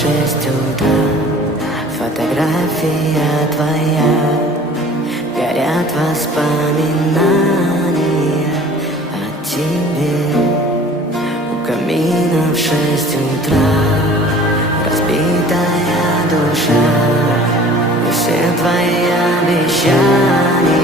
6 утра. Фотография твоя, горят воспоминания о тебе. У камина в 6 утра разбитая душа, и все твои обещания